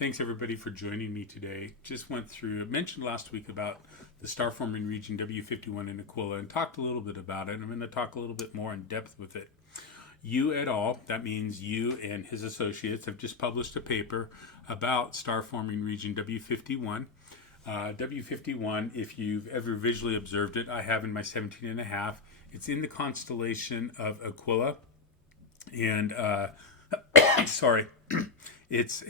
Thanks everybody for joining me today. Just went through, mentioned last week about the star-forming region W51 in Aquila and talked a little bit about it. I'm going to talk a little bit more in depth with it. Yu et al., that means Yu and his associates, have just published a paper about star-forming region W51. W51, if you've ever visually observed it, I have in my 17.5. It's in the constellation of Aquila, and sorry, it's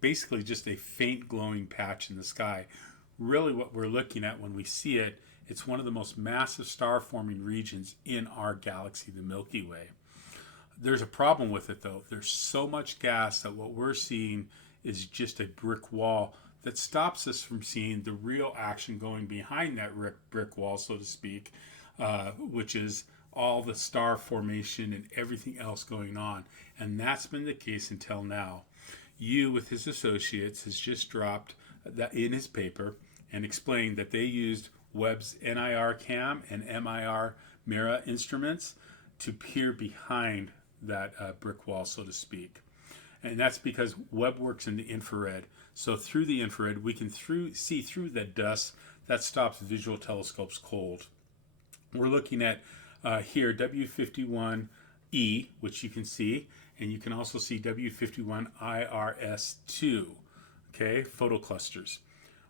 basically just a faint glowing patch in the sky. Really what we're looking at when we see it, it's one of the most massive star-forming regions in our galaxy, the Milky Way. There's a problem with it though. There's so much gas that what we're seeing is just a brick wall that stops us from seeing the real action going behind that brick wall, so to speak, which is all the star formation and everything else going on. And that's been the case until now. Yu, with his associates, has just dropped that in his paper and explained that they used Webb's NIRCam and MIRI instruments to peer behind that brick wall, so to speak. And that's because Webb works in the infrared. So through the infrared, we can see through that dust that stops visual telescopes cold. We're looking at here W51-E, which you can see, and you can also see W51-IRS2, okay, photoclusters.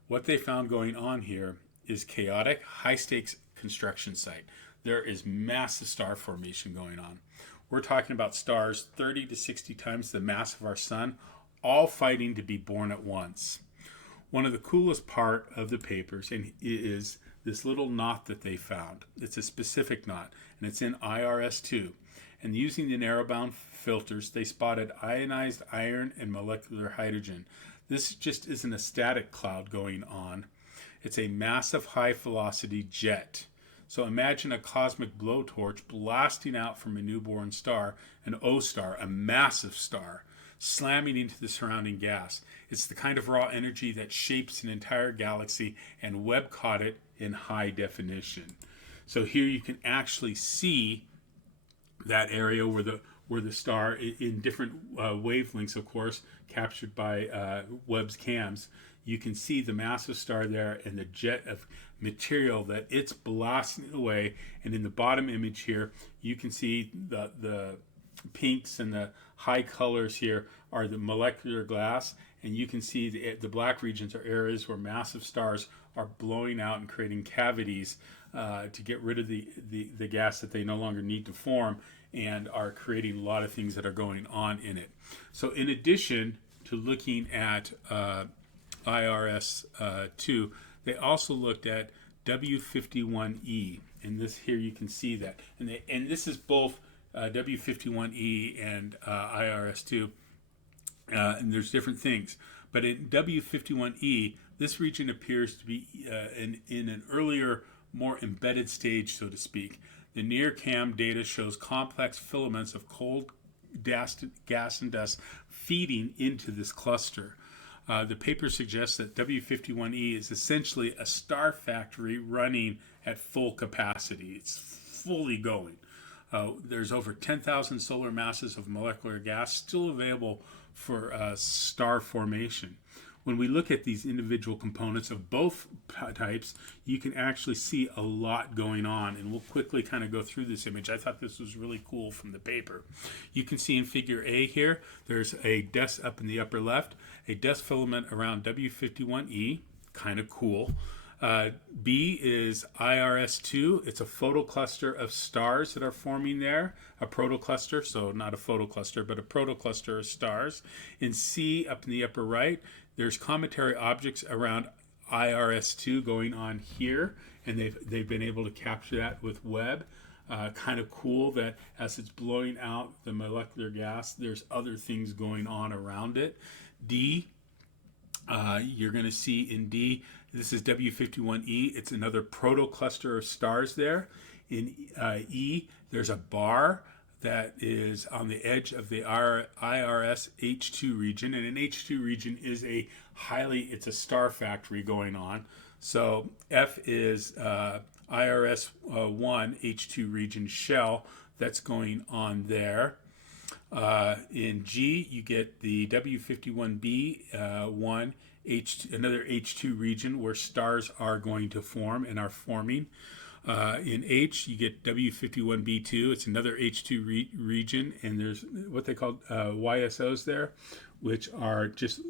What they found going on here is chaotic, high-stakes construction site. There is massive star formation going on. We're talking about stars 30 to 60 times the mass of our sun, all fighting to be born at once. One of the coolest part of the papers is this little knot that they found. It's a specific knot, and it's in IRS2. And using the narrowband filters, they spotted ionized iron and molecular hydrogen. This just isn't a static cloud going on. It's a massive high-velocity jet. So imagine a cosmic blowtorch blasting out from a newborn star, an O-star, a massive star, slamming into the surrounding gas. It's the kind of raw energy that shapes an entire galaxy, and Webb caught it in high definition. So here you can actually see that area where the star, in different wavelengths, of course, captured by Webb's cams. You can see the massive star there and the jet of material that it's blasting away. And in the bottom image here, you can see the pinks and the high colors here are the molecular glass. And you can see the black regions are areas where massive stars are blowing out and creating cavities to get rid of the gas that they no longer need to form, and are creating a lot of things that are going on in it. So in addition to looking at IRS2, they also looked at W51E, and this here you can see that, and this is both W51E and IRS2, and there's different things. But in W51E, this region appears to be in an earlier, more embedded stage, so to speak. The NIRCam data shows complex filaments of cold gas and dust feeding into this cluster. The paper suggests that W51E is essentially a star factory running at full capacity. It's fully going. There's over 10,000 solar masses of molecular gas still available for star formation. When we look at these individual components of both types, you can actually see a lot going on, and we'll quickly kind of go through this image. I thought this was really cool from the paper. You can see in figure A here, there's a dust up in the upper left, a dust filament around W51E, kind of cool. B is IRS2. It's a photocluster of stars that are forming there, a protocluster, so not a photocluster, but a protocluster of stars. In C, up in the upper right, there's cometary objects around IRS2 going on here, and they've been able to capture that with Webb. Kind of cool that as it's blowing out the molecular gas, there's other things going on around it. D, you're going to see in D, this is W51E. It's another protocluster of stars there. In E, there's a bar that is on the edge of the IRS H2 region, and an H2 region is it's a star factory going on. So F is IRS 1 H2 region shell that's going on there. In G, you get the W51B another H2 region where stars are going to form and are forming. In H, you get W51B2. It's another H2 region, and there's what they call YSOs there, which are just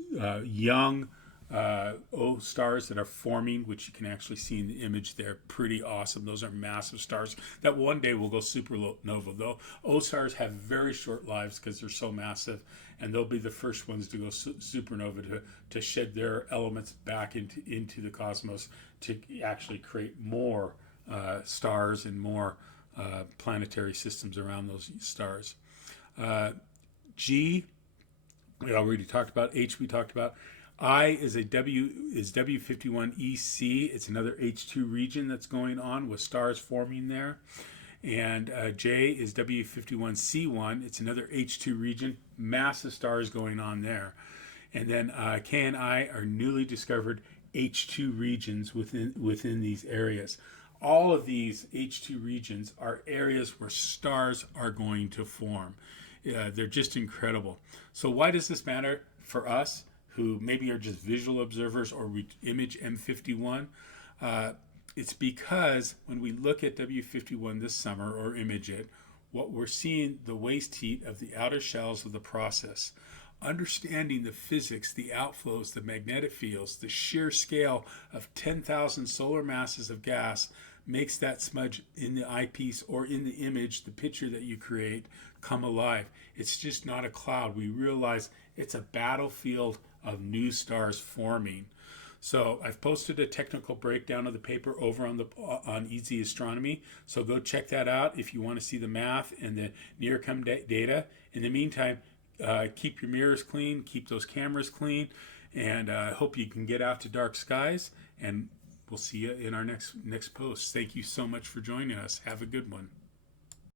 young O stars that are forming, which you can actually see in the image there. Pretty awesome. Those are massive stars that one day will go supernova. Though O stars have very short lives because they're so massive, and they'll be the first ones to go supernova to shed their elements back into the cosmos to actually create more stars and more planetary systems around those stars. G, we already talked about. H, we talked about. I is W51EC. It's another H2 region that's going on with stars forming there. And J is W51C1. It's another H2 region, massive stars going on there. And then K and I are newly discovered H2 regions within these areas. All of these H2 regions are areas where stars are going to form. They're just incredible. So why does this matter for us, who maybe are just visual observers or we image M51? It's because when we look at W51 this summer or image it, what we're seeing, the waste heat of the outer shells of the process, understanding the physics, the outflows, the magnetic fields, the sheer scale of 10,000 solar masses of gas makes that smudge in the eyepiece or in the image, the picture that you create, come alive. It's just not a cloud. We realize it's a battlefield of new stars forming. So I've posted a technical breakdown of the paper over on Eadsy Astronomy. So go check that out if you want to see the math and the NIRCam data. In the meantime, keep your mirrors clean, keep those cameras clean, and I hope you can get out to dark skies. And we'll see you in our next post. Thank you so much for joining us. Have a good one.